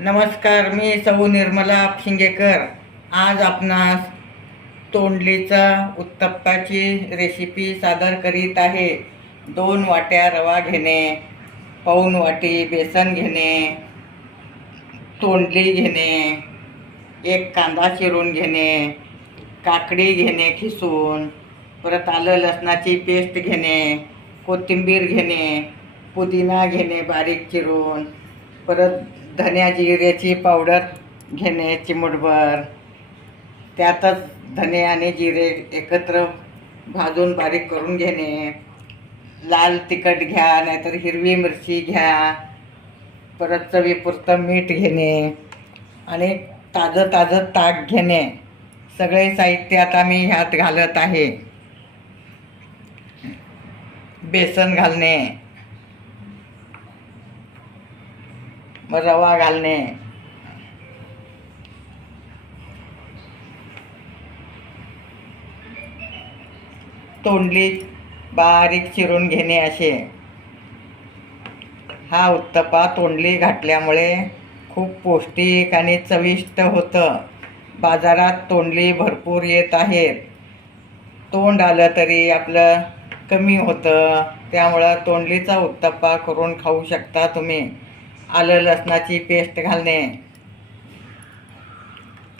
नमस्कार, मी सौ निर्मला शिंगेकर. आज आपणास तोंडलीचा उत्तप्पाची रेसिपी सादर करीत आहे. 2 वाट्या रवा घेणे, पाऊण वाटी बेसन घेणे, तोंडली घेणे, 1 कांदा चिरून घेणे, काकडी घेणे खिसून, परत आलं लसणाची पेस्ट घेणे, कोथिंबीर घेणे, पुदिना घेणे बारीक चिरून, परत धन्या जिऱ्याची पावडर घेणे चिमूटभर, त्यातच धने आणि जिरे एकत्र भाजून बारीक करून घेणे, लाल तिखट घ्या नाहीतर हिरवी मिरची घ्या, परत चवीपुरतं मीठ घेणे आणि ताजं ताक घेणे. सगळे साहित्य आता मी ह्यात घालत आहे. बेसन घालणे, मग रवा घालणे, तोंडली बारीक चिरून घेणे असे. हा उत्तप्पा तोंडली घातल्यामुळे खूप पौष्टिक आणि चविष्ट होतं. बाजारात तोंडली भरपूर येत आहेत. तोंड आलं तरी आपलं कमी होतं, त्यामुळं तोंडलीचा उत्तप्पा करून खाऊ शकता तुम्ही. आलं लसणाची पेस्ट घालणे,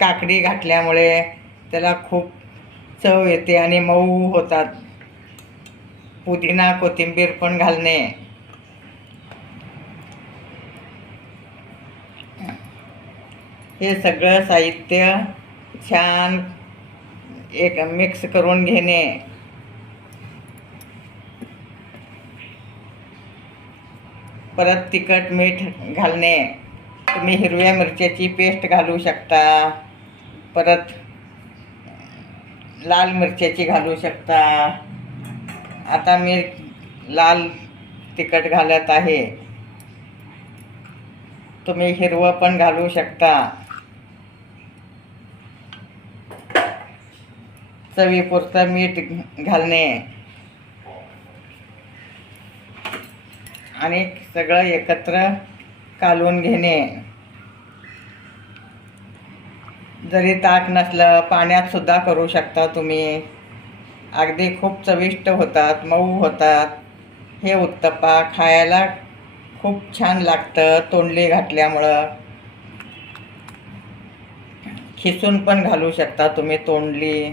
काकडी घातल्यामुळे त्याला खूप चव येते आणि मऊ होतात. पुदिना कोथिंबीर पण घालणे. हे सगळं साहित्य छान एक मिक्स करून घेणे. परत तिखट मीठ घालणे. तुम्ही हिरव्या मिरच्याची पेस्ट घालू शकता, परत लाल मिरच्याची घालू शकता. आता मी लाल तिखट घालत आहे. तुम्ही हिरवं पण घालू शकता. चवीपुरतं मीठ घालणे आणि सगळं एकत्र कालवून घेणे. जरी ताक नसलं पाण्यात सुद्धा करू शकता तुम्ही. अगदी खूप चविष्ट होतात, मऊ होतात. हे उत्तप्पा खायला खूप छान लागतं तोंडली घातल्यामुळं. खिसून पण घालू शकता तुम्ही तोंडली.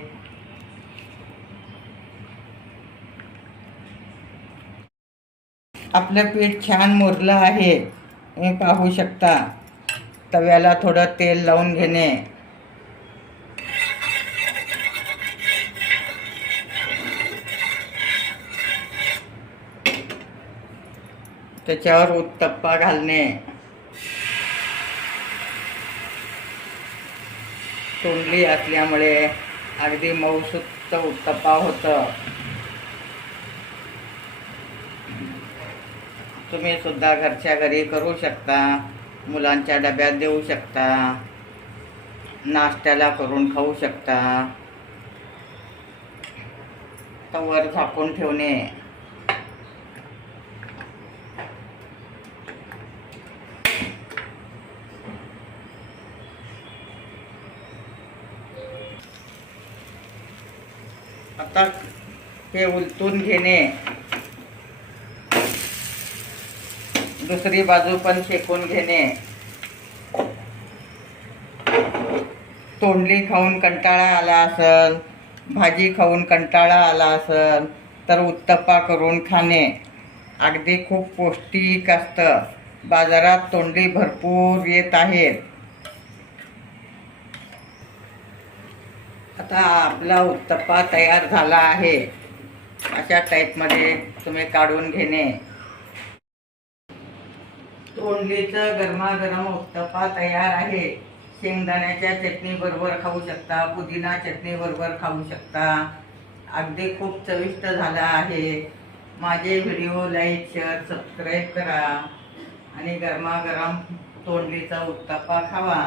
आपलं पीठ छान मुरलं आहे, तुम्ही पाहू शकता. तव्याला थोडं तेल लावून घेणे. त्याच्यावर उत्तप्पा घालणे. तोंडली असल्यामुळे अगदी मऊसूत उत्तप्पा होतं. तुम्ही सुद्धा घरच्या घरी करू शकता. मुलांच्या डब्यात देऊ शकता, नाश्त्याला करून खाऊ शकता. तवर झाकून ठेवणे. आता हे उलटून घेणे. दुसरी बाजू पण शेकून घेणे. तोंडली खाऊन कंटाळा आला असेल, भाजी खाऊन कंटाळा आला असेल तर उत्तप्पा करून खाणे. अगदी खूप पौष्टिक असतं. बाजारात तोंडली भरपूर येत आहेत. आता आपला उत्तप्पा तयार झाला आहे. अशा टाईपमध्ये तुम्ही काढून घेणे. तोंडलीचं गरमागरम उत्तप्पा तयार आहे. शेंगदाण्याच्या चटणी बरोबर खाऊ शकता, पुदिना चटणी बरोबर खाऊ शकता. अगदी खूप चविष्ट झाला आहे. माझे व्हिडिओ लाईक शेअर सबस्क्राईब करा आणि गरमागरम तोंडलीचा उत्तप्पा खावा.